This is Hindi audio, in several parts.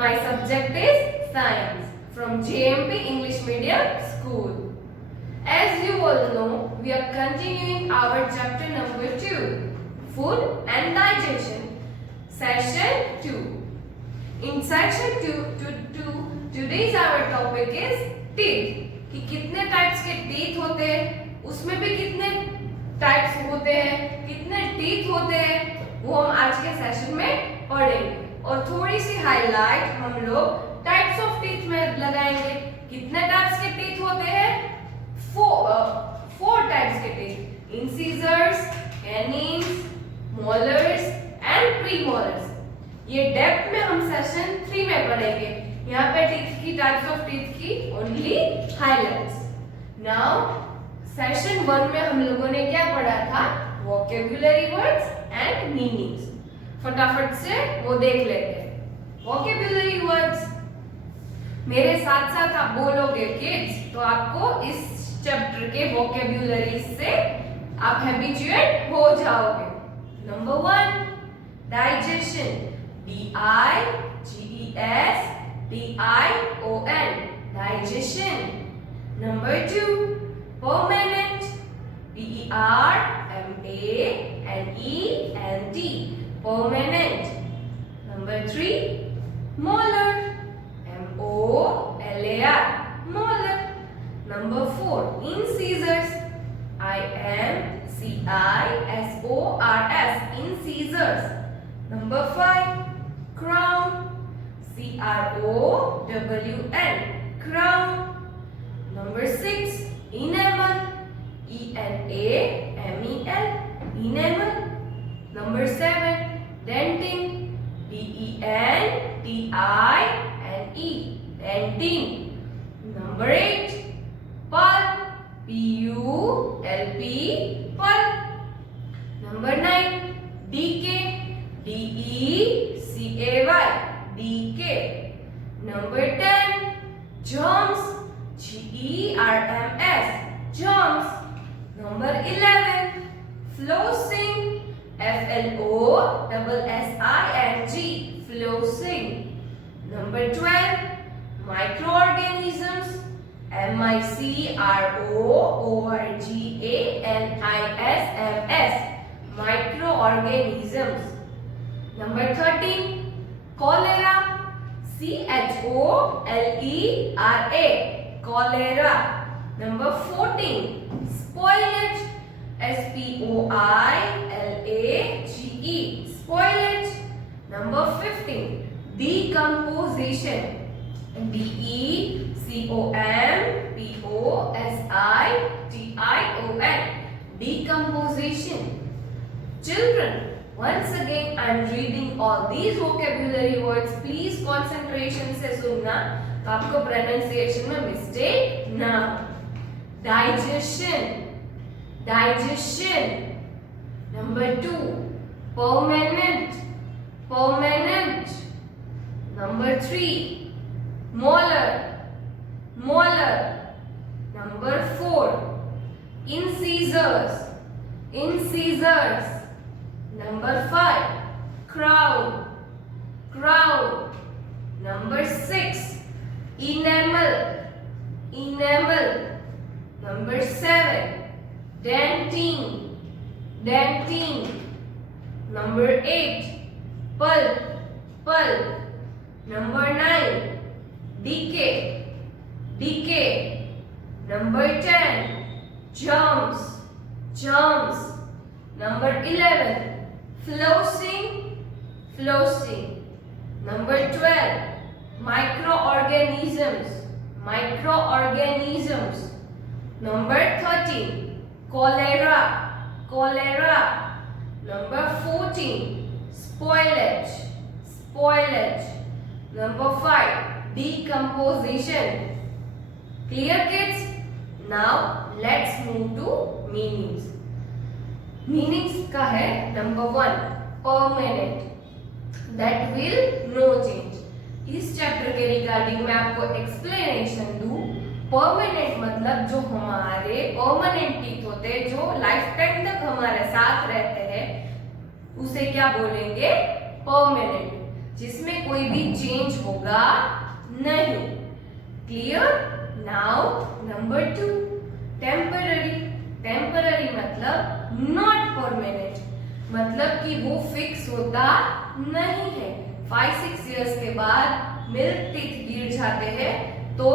My subject is science from JMP English Medium School. As you all know, we are continuing our chapter number 2, Food and Digestion, Session 2. In Session 2, today's our topic is teeth. कि कितने टाइप्स के टीथ होते हैं, उसमें भी कितने टाइप्स होते हैं, कितने टीथ होते हैं, वो हम आज के सेशन में पढ़ेंगे और थोड़ी सी हाईलाइट हम लोग टाइप्स ऑफ टीथ में लगाएंगे. कितने टाइप्स के टीथ होते हैं? फोर टाइप्स के teeth: incisors, canines, molars and premolars. ये डेप्थ में हम सेशन 3 में पढ़ेंगे. यहाँ पे टीथ की टाइप्स ऑफ टीथ की ओनली हाइलाइट्स. नाउ सेशन 1 में हम लोगों ने क्या पढ़ा था? Vocabulary words and meanings. फटाफट से वो देख लेते हैं. वोकैब्युलरी वर्ड्स मेरे साथ साथ आप बोलोगे किड्स, तो आपको इस चैप्टर के वोकैब्युलरी से आप हैबिचुएट हो जाओगे. Number 1, digestion. DIGESTION, digestion. Number 2, permanent. PERMANENT, permanent. Number 3, molar. MOLAR, molar. Number 4, incisors. INCISORS, incisors. Number 5, crown. CROWN, crown. Number 6, enamel. ENAMEL, enamel. Number 7, dentin. DENTINE, dentin. Number 8, pulp. PULP, pulp. Number 9, decay. DECAY, decay. Number 10, germs. GERMS, germs. Number 11, flossing. FLOSSING, flossing. Number 12, microorganisms. MICROORGANISMS, microorganisms. Number 13, cholera. CHOLERA, cholera. Number 14, spoilage. SPOILAGE, spoilage. Number 15, decomposition. DECOMPOSITION, decomposition. Children, once again I am reading all these vocabulary words. Please concentration से सुनना, तो आपको pronunciation में mistake ना हो. Digestion. Number 2, permanent. Number 3, molar. Number 4, incisors. Number 5, crown. Number 6, enamel. Number 7, dentin. Number 8, pulp. Number 9, decay. Number 10, germs. Number 11, flossing. Number 12, microorganisms. Number 13, cholera. Number 14, spoilage. Number 5, decomposition. Clear kids? Now let's move to meanings. Meanings का है number 1, permanent, that will no change. इस चैप्टर के रिगार्डिंग मैं आपको एक्सप्लेनेशन दूं. परमानेंट मतलब जो हमारे परमानेंट टीथ होते हैं, जो लाइफ टाइम तक हमारे साथ रहते हैं, उसे क्या बोलेंगे? परमानेंट. जिसमें कोई भी चेंज होगा नहीं। Clear? Now number 2, temporary. Temporary मतलब नॉट परमानेंट, मतलब कि वो फिक्स होता नहीं है। 5-6 इयर्स के बाद मिल्क टीथ गिर जाते हैं तो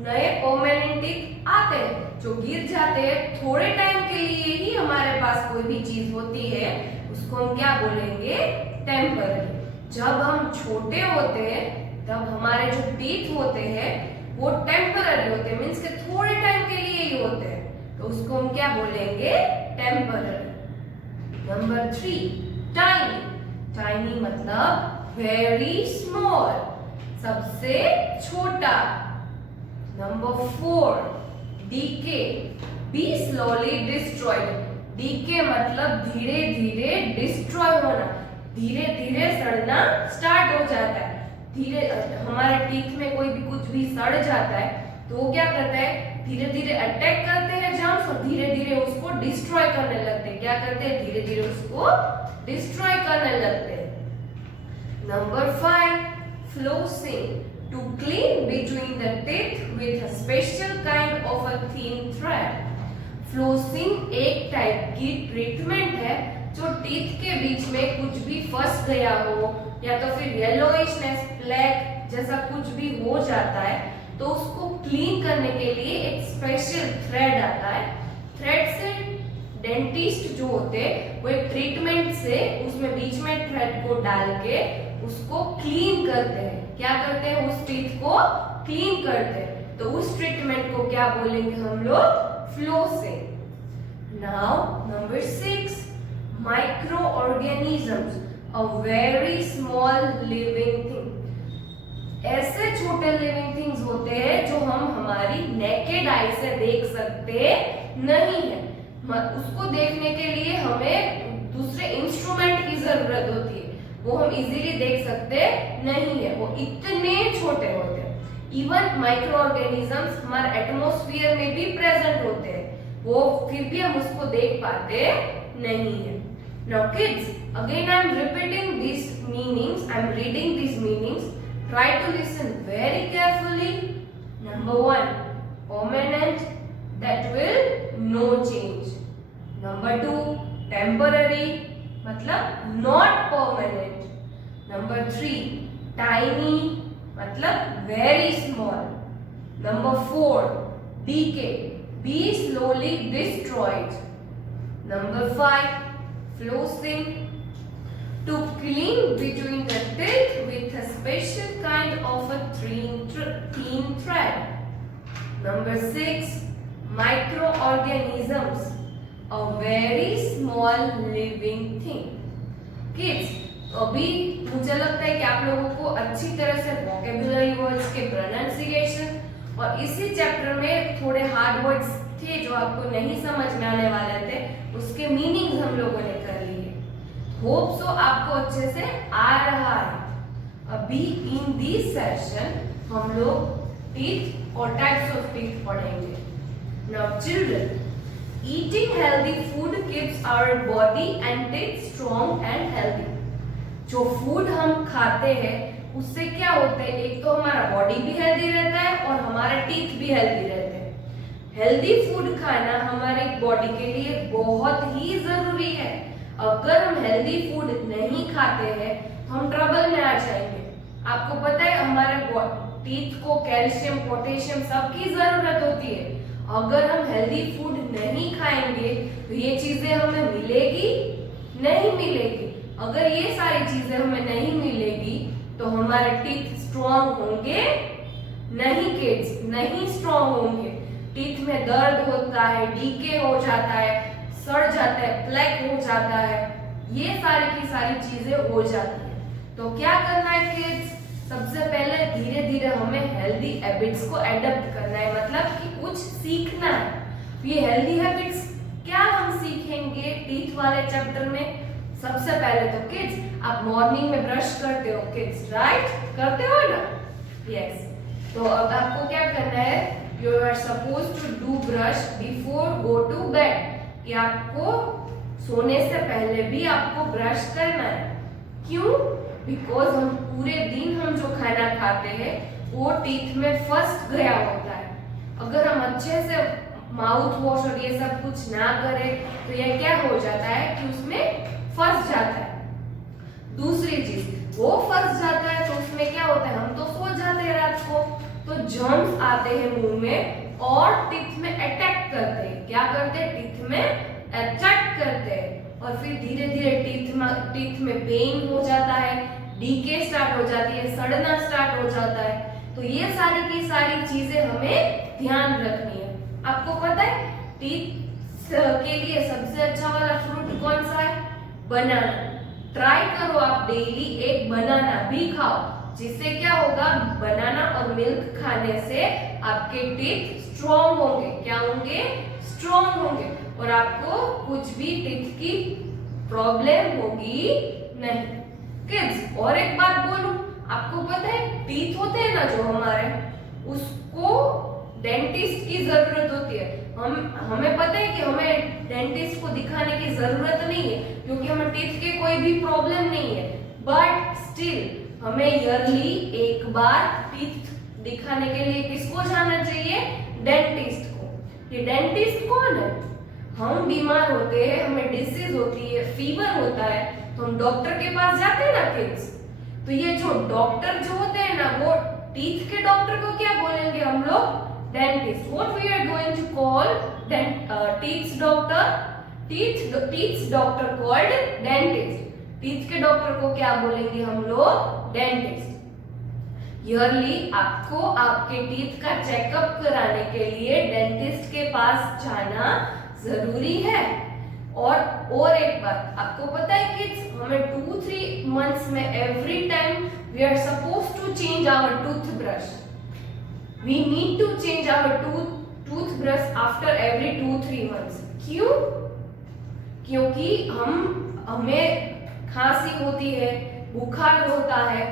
नए परमानेंट टीथ आते हैं। जो गिर जाते हैं थोड़े टाइम के लिए ही हमारे पास कोई भी चीज होती है, उसको हम क्या बोलेंगे? टेम्पररी। जब हम छोटे होते हैं तब हमारे जो टीथ होते हैं वो टेम्पररी होते हैं, मीन्स के थोड़े टाइम के लिए ही होते हैं, तो उसको हम क्या बोलेंगे? टेम्पररी। Number 3, tiny. टाइनी मतलब वेरी स्मॉल, सबसे छोटा। Number 4, decay. Be slowly destroyed. Decay मतलब धीरे धीरे डिस्ट्रॉय होना, धीरे धीरे सड़ना स्टार्ट हो जाता है। धीरे हमारे टीथ में कोई भी कुछ भी सड़ जाता है तो वो क्या करता है? धीरे धीरे अटैक करते हैं जर्म्स और धीरे धीरे उसको डिस्ट्रॉय करने लगते हैं। क्या करते हैं? धीरे धीरे उसको डिस्ट्रॉय करने लगते हैं। Number 5, फ्लोसिंग। To clean between the teeth with a special kind of a thin thread. फ्लोसिंग एक टाइप की ट्रीटमेंट है जो टीथ के बीच में कुछ भी फंस गया हो या तो फिर येलोइशनेस, ब्लैक जैसा कुछ भी हो जाता है तो उसको क्लीन करने के लिए एक स्पेशल थ्रेड आता है। थ्रेड से डेंटिस्ट जो होते हैं वो एक ट्रीटमेंट से उसमें बीच में थ्रेड को डाल के उसको क्लीन करते हैं। क्या करते हैं? उस टीथ को क्लीन करते हैं। तो उस ट्रीटमेंट को क्या बोलेंगे हम लोग? Flossing. Now number 6, micro organisms, a very small living thing. ऐसे छोटे लिविंग थिंग्स होते हैं जो हम हमारी नेकेड आई से देख सकते नहीं है। उसको देखने के लिए हमें दूसरे इंस्ट्रूमेंट की जरूरत होती है, वो हम इजीली देख सकते नहीं है, वो इतने छोटे होते हैं। इवन माइक्रो ऑर्गेनिजम्स हमारे एटमॉस्फेयर में भी प्रेजेंट होते हैं, वो फिर भी हम उसको देख पाते नहीं है। Now kids, again I am repeating these meanings, I am reading these meanings. Try to listen very carefully. Number 1, permanent, that will no change. Number 2, temporary, मतलब not permanent. Number 3, tiny, मतलब very small. Number 4, decay, be slowly destroyed. Number 5, flossing, to clean between the teeth with a special kind of a thin thread. Number 6, microorganisms, a very small living thing. Kids, अभी मुझे लगता है कि आप लोगों को अच्छी तरह से वोकेबुलरी वर्ड्स के प्रोनाउंसिएशन और इसी चैप्टर में थोड़े हार्ड वर्ड्स थे जो आपको नहीं समझ में आने वाले थे, उसके मीनिंग्स हम लोगों ने कर लिए। होप सो आपको अच्छे से आ रहा है। अभी इन दिस सेशन हम लोग टीथ और टाइप्स ऑफ टीथ पढ़ेंगे। Now children, eating healthy food keeps our body and teeth strong and healthy. जो फूड हम खाते हैं उससे क्या होता है? एक तो हमारा बॉडी भी हेल्दी रहता है और हमारे टीथ भी हेल्दी रहते हैं। हेल्दी फूड खाना हमारी बॉडी के लिए बहुत ही जरूरी है। अगर हम हेल्दी फूड नहीं खाते हैं तो हम ट्रबल में आ जाएंगे। आपको पता है हमारे टीथ को कैल्शियम, पोटेशियम सबकी जरूरत होती है। अगर हम हेल्दी फूड नहीं खाएंगे तो ये चीजें हमें मिलेगी नहीं मिलेगी। अगर ये सारी चीजें हमें नहीं मिलेगी तो हमारे टीथ स्ट्रॉन्ग होंगे नहीं किड्स, नहीं स्ट्रॉन्ग होंगे। टीथ में दर्द होता है, डीके हो जाता है, सड़ जाता है, प्लेक हो जाता है, ये सारी की सारी चीजें हो जाती है। तो क्या करना है किड्स? सबसे पहले धीरे धीरे हमें हेल्दी हैबिट्स को एडॉप्ट करना है, मतलब कि कुछ सीखना है। ये हेल्दी हैबिट्स क्या हम सीखेंगे टीथ वाले चैप्टर में? सबसे पहले तो किड्स आप मॉर्निंग में ब्रश करते हो किड्स, राइट? करते हो ना? यस। तो अब आपको क्या करना है? You are suppose to do brush before go to bed, कि आपको सोने से पहले भी आपको ब्रश करना है। क्यों? बिकॉज हम पूरे दिन हम जो खाना खाते हैं वो टीथ में फंस गया होता है। अगर हम अच्छे से माउथ वॉश और ये सब कुछ ना करें तो ये क्या हो जाता है कि उसमें फंस जाता है। दूसरी चीज, वो फंस जाता है तो उसमें क्या होता है, हम तो सो जाते हैं रात को, तो जर्म्स आते हैं मुंह में और टीथ में अटैक करते हैं। क्या करते हैं, टीथ में अटैक करते हैं और फिर धीरे धीरे टीथ में पेन हो जाता है, डीके स्टार्ट हो जाती है, सड़ना स्टार्ट हो जाता है। तो ये सारी की सारी चीजें हमें ध्यान रखनी है। आपको पता है टीथ के लिए सबसे अच्छा वाला फ्रूट कौन सा है, बनाना। ट्राई करो आप डेली एक बनाना भी खाओ, जिससे क्या होगा, बनाना और मिल्क खाने से आपके टीथ स्ट्रॉन्ग होंगे। क्या होंगे, स्ट्रॉन्ग होंगे और आपको कुछ भी टीथ की प्रॉब्लम होगी नहीं। किड्स, और एक बात बोलूं, आपको पता है टीथ होते हैं ना जो हमारे, उसको डेंटिस्ट की जरूरत होती है। हमें पता है कि हमें डेंटिस्ट को दिखाने की जरूरत नहीं है क्योंकि हमें टीथ के कोई भी प्रॉब्लम नहीं है, बट स्टिल हमें ईयरली एक बार टीथ दिखाने के लिए किसको जाना चाहिए, डेंटिस्ट को। ये डेंटिस्ट कौन है, हम बीमार होते हैं, हमें डिसीज होती है, फीवर होता है, तो हम डॉक्टर के पास जाते हैं ना किड्स। तो ये जो डॉक्टर जो होते हैं ना, वो टीथ के डॉक्टर को क्या बोलेंगे हम लोग, dentist. What we are going to call teeth doctor, teeth doctor called dentist. Teeth के डॉक्टर को क्या बोलेंगे हम लोग, डेंटिस्ट। ईयरली आपको आपके टीथ का चेकअप कराने के लिए डेंटिस्ट के पास जाना जरूरी है। और एक बात आपको पता है किड्स, हमें 2-3 मंथ्स में every time we are supposed to change our toothbrush. We need to change our toothbrush after every 2-3 months. क्यों, क्योंकि हमें खांसी होती है, बुखार होता है,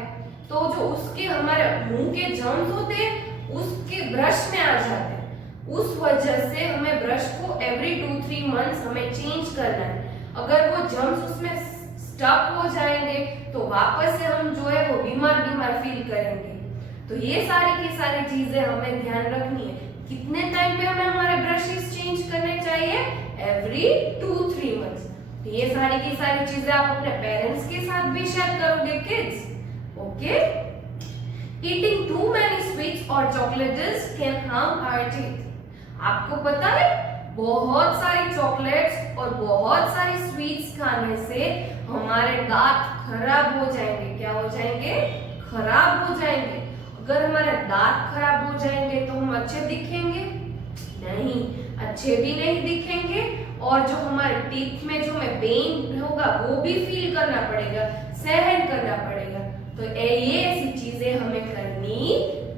तो जो उसके हमारे मुंह के जर्म्स होते हैं उसके ब्रश में आ जाते हैं। उस वजह से हमें ब्रश को एवरी 2-3 मंथ्स हमें चेंज करना है। अगर वो जर्म्स उसमें स्टक हो जाएंगे तो वापस से हम जो है वो बीमार फील करेंगे। तो ये सारी की सारी चीजें हमें ध्यान रखनी है। कितने टाइम पे हमें हमारे ब्रशेस चेंज करने चाहिए, एवरी 2-3 मंथ्स। तो ये सारी की सारी चीजें आप अपने पेरेंट्स के साथ भी शेयर करोगे kids, okay. Eating too many sweets or chocolates can harm our teeth. आपको पता है बहुत सारी चॉकलेट्स और बहुत सारी स्वीट्स खाने से हमारे दांत खराब हो जाएंगे। क्या हो जाएंगे, खराब हो जाएंगे। अगर हमारे दांत खराब हो जाएंगे तो हम अच्छे दिखेंगे नहीं, अच्छे भी नहीं दिखेंगे, और जो हमारे टीथ में जो हमें पेन होगा वो भी फील करना पड़ेगा, सहन करना पड़ेगा। तो ये ऐसी चीजें हमें करनी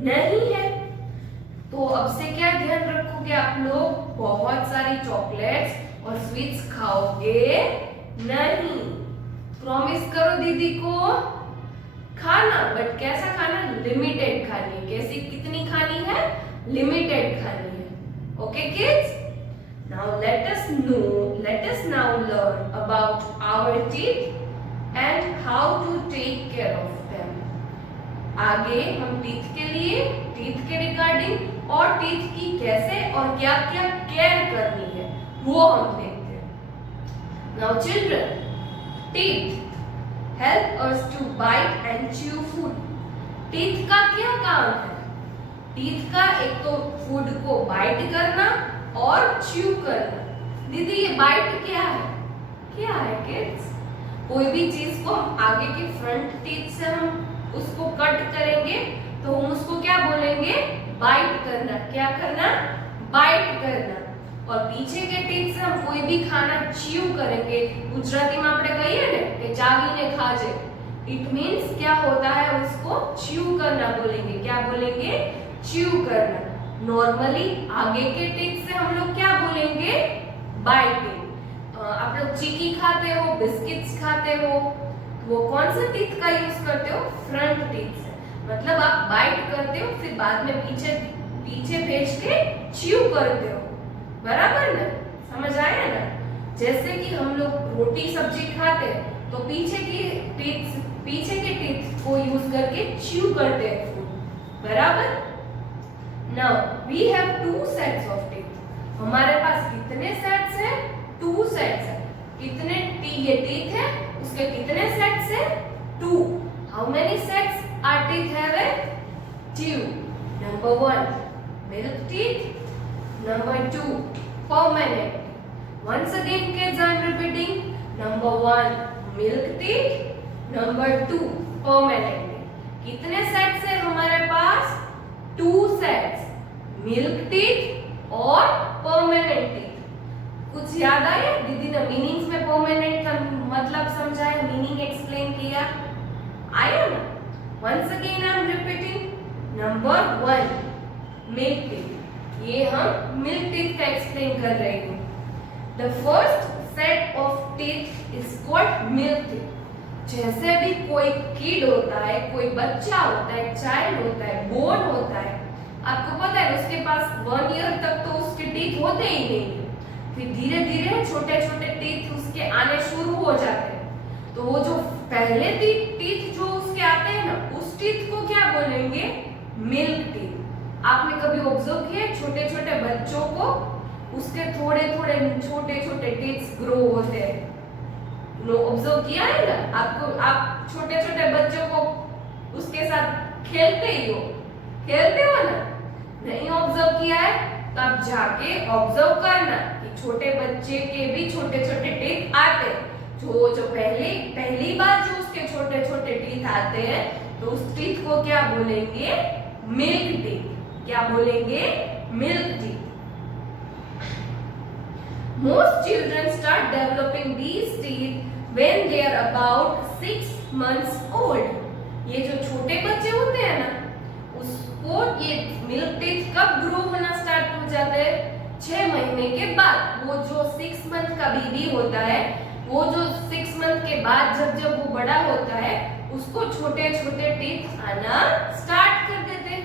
नहीं है। तो अब से क्या ध्यान रखोगे आप लोग, बहुत सारी चॉकलेट्स और स्वीट्स खाओगे नहीं। प्रॉमिस करो दीदी को, खाना, बट कैसा खाना, लिमिटेड खानी है। कैसी, कितनी खानी है, लिमिटेड खानी है। Okay kids, now let us now learn about our teeth and how to take care of them. आगे हम टीथ के लिए, टीथ के रिगार्डिंग और टीथ की कैसे और क्या क्या केयर करनी है वो हम देखते हैं। Now children, teeth help us to bite and chew food. Teeth का क्या काम है, टीथ का एक तो फूड को बाइट करना और च्यू करना। दीदी ये बाइट क्या है, क्या है किड्स, कोई भी चीज को हम आगे के फ्रंट टीथ से हम उसको कट करेंगे तो हम उसको क्या बोलेंगे, बाइट करना। क्या करना, बाइट करना। और पीछे के टीथ से हम कोई भी खाना च्यू करेंगे। गुजराती में આપણે કહીએ ને કે ચાવીને ખાજે, इट मींस क्या होता है, उसको च्यू करना बोलेंगे। क्या बोलेंगे, च्यू करना। नॉर्मली आगे के टीथ से हम लोग क्या बोलेंगे, बाइटिंग। आप लोग चिकी खाते हो, बिस्किट्स खाते हो, वो कौन सा टीथ का यूज करते हो, फ्रंट टीथ से। मतलब आप बाइट करते हो फिर बाद में पीछे भेज के च्यू करते हो, बराबर ना, समझ आया ना। जैसे कि हम लोग रोटी सब्जी खाते हैं तो पीछे की टीथ पीछे के टीथ को यूज करके च्यू करते हैं फूड, बराबर। Now we have two sets of teeth. हमारे पास कितने सेट्स हैं? टू सेट्स हैं। कितने ये टीथ है, उसके कितने सेट्स हैं? Two. How many sets are teeth have? Two. Number 1 milk teeth, number 2 permanent teeth. Once again kids, I am repeating, number 1 milk teeth, number 2 permanent teeth. कितने सेट्स है हमारे पास? 2 सेट्स, मिल्क टीथ और परमानेंट टीथ। कुछ याद आया? दीदी ने मीनिंग्स में परमानेंट का मतलब समझाया, मीनिंग एक्सप्लेन किया, आया ना? Once again I am repeating, number 1 milk teeth. ये हम मिल्क टीथ का एक्सप्लेन कर रहे हैं। The first set of teeth is called milk teeth. जैसे भी कोई किड होता है, कोई बच्चा होता है, चाइल्ड होता है, बोर्न होता है, आपको पता है उसके पास 1 ईयर तक तो उसके टीथ होते ही नहीं, फिर धीरे धीरे छोटे छोटे टीथ उसके आने शुरू हो जाते हैं। तो वो जो पहले टीथ जो उसके आते हैं ना, उस टीथ को क्या बोलेंगे? Milk teeth. आपने कभी ऑब्जर्व किया छोटे छोटे बच्चों को, उसके थोड़े थोड़े छोटे छोटे टीथ ग्रो होते हैं, ऑब्जर्व किया है ना? आप छोटे छोटे बच्चों को उसके साथ खेलते हो ना? नहीं ऑब्जर्व किया है? तब जाके ऑब्जर्व करना कि छोटे बच्चे के भी छोटे छोटे टीथ आते हैं। जो पहली बार जो उसके छोटे छोटे टीथ आते हैं, तो उस टीथ को क्या बोलेंगे? Milk teeth. क्या बोलेंगे? Milk teeth. Most children start developing these teeth when they are about 6 months old. ये जो छोटे बच्चे होते हैं ना, उसको ये मिल्क टीथ कब ग्रो होना स्टार्ट हो जाते हैं? 6 महीने के बाद। वो जो 6 मंथ का बेबी होता है, वो जो 6 मंथ के बाद जब वो बड़ा होता है, उसको छोटे छोटे टीथ आना स्टार्ट कर देते हैं।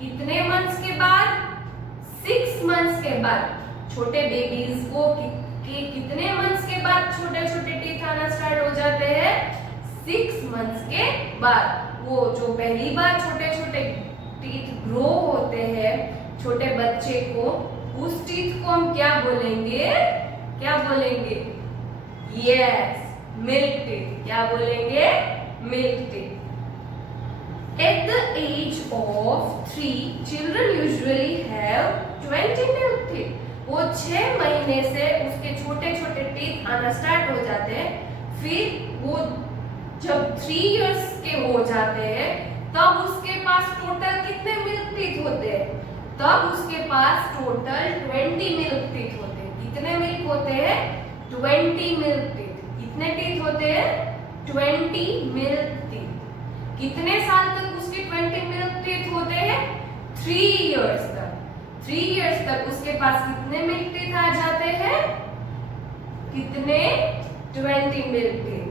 कितने मंथ्स के बाद? 6 मंथ्स के बाद। छोटे बेबीज को कितने मंथ्स के बाद छोटे छोटे टीथ आना स्टार्ट हो जाते हैं? 6 मंथ्स के बाद। वो जो पहली बार छोटे छोटे टीथ ग्रो होते हैं छोटे बच्चे को, उस टीथ को हम क्या बोलेंगे? क्या बोलेंगे? Yes, milk teeth. क्या बोलेंगे? Milk teeth. At the age of 3, children usually have 20 milk teeth. वो 6 महीने से उसके छोटे छोटे टीथ आना स्टार्ट हो जाते हैं। फिर वो जब 3 इयर्स के हो जाते हैं, तब उसके पास टोटल कितने मिल्क टीथ होते हैं? तब उसके पास टोटल 20 मिल्क टीथ होते हैं। कितने मिल्क होते हैं? 20 मिल्क टीथ। कितने टीथ होते हैं? 20 मिल्क टीथ। कितने साल तक उसके 20 मिल्क टीथ होते हैं? 3 इयर्स तक। 3 इयर्स तक उसके पास कितने मिल्क टीथ आ जाते हैं? कितने? 20 milk teeth.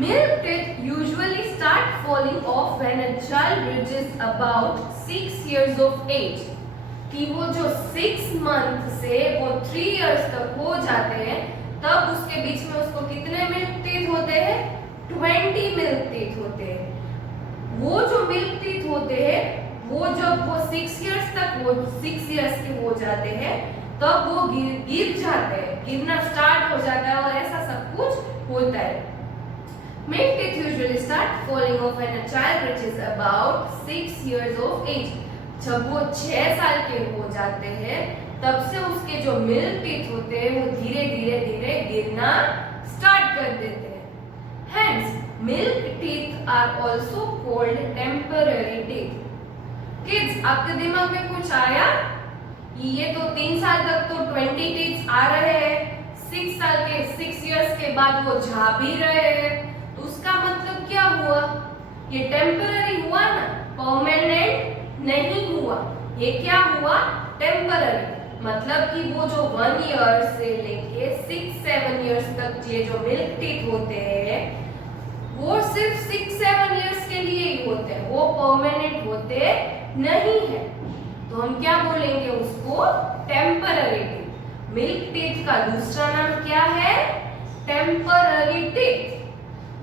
Milk teeth usually start falling off when a child reaches about 6 years of age. कि वो जो 6 मंथ से वो 3 इयर्स तक हो जाते हैं, तब उसके बीच में उसको कितने मिल्क टीथ होते हैं? 20 मिल्क टीथ होते हैं। वो जो मिल्क टीथ होते हैं, वो जब वो 6 इयर्स तक वो 6 इयर्स के हो जाते हैं, तब वो गिर जाते हैं, गिरना स्टार्ट हो जाता है और ऐसा सब कुछ होता है। Milk teeth usually start falling off when a child reaches about 6 years of age. जब वो 6 साल के हो जाते हैं, तब से उसके जो मिल्क टीथ होते हैं वो धीरे धीरे धीरे गिरना स्टार्ट कर देते हैं। Hence, milk teeth are also called temporary teeth. Kids, आपके दिमाग में कुछ आया? ये तो 3 साल तक तो 20 teeth आ रहे हैं, 6 साल के 6 years के बाद वो जा भी रहे हैं, तो उसका मतलब क्या हुआ? ये टेम्पररी हुआ ना, परमानेंट नहीं हुआ। ये क्या हुआ? टेम्पररी। मतलब कि वो जो 1 ईयर से लेके 6-7 इयर्स तक ये जो मिल्क टीथ होते हैं, वो सिर्फ 6-7 इयर्स के लिए ही होते हैं, वो परमानेंट होते नहीं है। तो हम क्या बोलेंगे उसको? Temporary teeth. मिल्क टीथ का दूसरा नाम क्या है? Temporary teeth.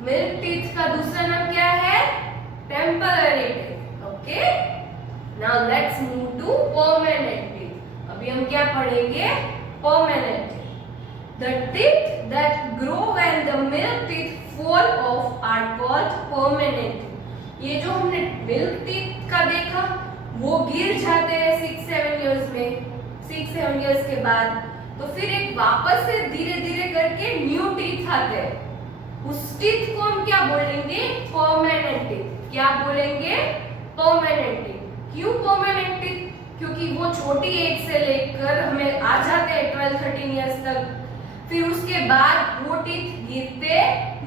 मिल्क टीथ का दूसरा नाम क्या है? Temporary teeth. Okay, now let's move to permanent teeth. अभी हम क्या पढ़ेंगे? Permanent teeth. The teeth that grow when the milk teeth fall off are called permanent teeth। ये जो हमने मिल्क टीथ का देखा वो गिर जाते हैं 6-7 इयर्स में, 6-7 इयर्स के बाद, तो फिर एक वापस से धीरे धीरे करके न्यू टीथ आते हैं। उस टीथ को हम क्या बोलेंगे? Permanent teeth. क्या बोलेंगे? Permanent teeth. क्यों परमानेंट टीथ? क्योंकि वो छोटी एज से लेकर हमें आ जाते हैं 12-13 इयर्स तक, फिर उसके बाद वो टीथ गिरते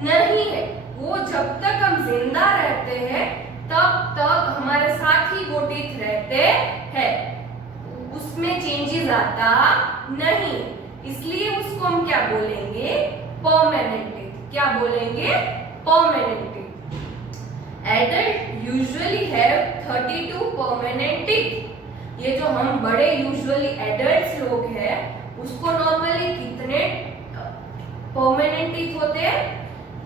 नहीं है। वो जब तक हम जिंदा रहते हैं तब तक हमारे साथ ही वो टीथ रहते हैं, उसमें चेंजेस आता नहीं, इसलिए उसको हम क्या बोलेंगे? Permanent teeth. क्या बोलेंगे? Permanent teeth. Adult usually have 32 permanent teeth. ये जो हम बड़े यूजुअली एडल्ट्स लोग हैं उसको नॉर्मली कितने परमानेंट टीथ होते हैं?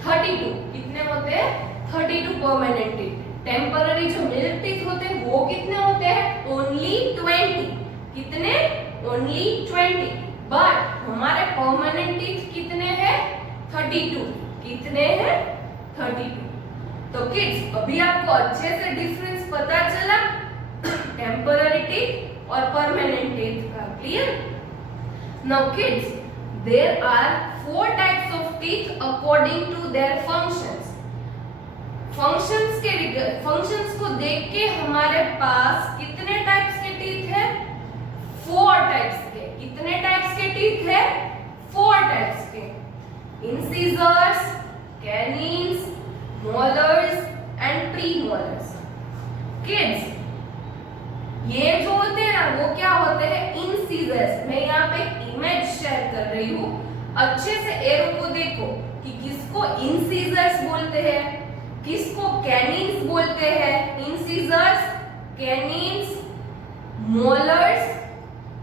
32। कितने होते हैं? 32 परमानेंट टीथ। टेम्पररी जो मिल्क टीथ होते हैं वो कितने होते हैं? ओनली 20। कितने? ओनली 20। बट हमारे परमानेंट टीथ कितने हैं? 32। कितने हैं? 32। तो किड्स, अभी आपको अच्छे से डिफरेंस पता चला टेम्पररी टीथ और परमानेंट टीथ का। Clear? Now kids, there are 4 types of teeth according to their functions. Functions को देख के हमारे पास कितने टाइप्स के टीथ है? 4 टाइप्स के। कितने टाइप्स के टीथ है? 4 टाइप्स के। Incisors, canines, molars and premolars. Kids, ये जो होते हैं ना वो क्या होते हैं? इंसिजर्स। मैं यहाँ पे एक इमेज शेयर कर रही हूँ, अच्छे से एरो को देखो कि किसको इंसिजर्स बोलते हैं, किसको कैनिन्स बोलते हैं। इंसिजर्स, कैनिन्स, मोलर्स,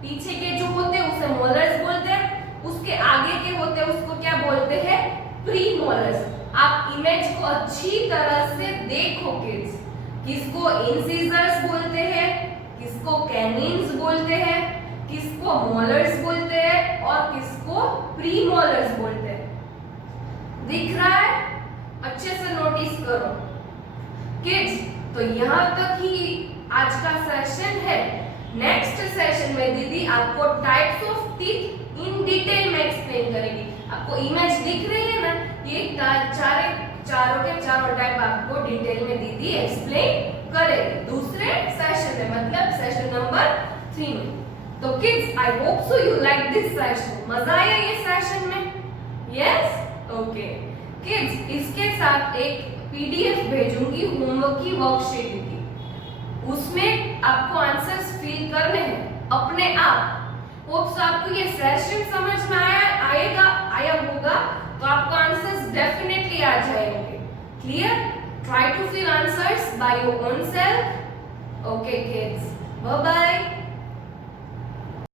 पीछे के जो होते हैं उसे मोलर्स बोलते हैं, उसके आगे के होते हैं उसको क्या बोलते हैं? प्रीमोलर्स। आप इमेज को अच्छी तरह से देखो किड्स, किसको इंसिजर्स बोलते हैं, किसको कैनिन्स बोलते हैं, किसको मोलर्स बोलते हैं और किसको प्रीमोलर्स बोलते हैं। दिख रहा है? अच्छे से नोटिस करो किड्स। तो यहाँ तक ही आज का सेशन है। नेक्स्ट सेशन में दीदी आपको types of teeth in detail में एक्सप्लेन करेगी। आपको इमेज दिख रही है ना? ये चारों के चारों टाइप आपको डिटेल में दीदी एक्सप्लेन करेगी दूसरे सेशन में, मतलब सेशन नंबर 3 में। तो kids, I hope so you like this session. मजा आया ये सेशन में? यस? ओके किड्स, इसके साथ एक पीडीएफ भेजूंगी होमवर्क की वर्कशीट की, उसमें आपको आंसर्स फिल करने हैं अपने आप। होप सो आपको ये सेशन समझ में आया होगा, तो आपको आंसर्स डेफिनेटली आ जाएंगे। Clear? Try to fill answers by your own self. Okay kids, bye bye.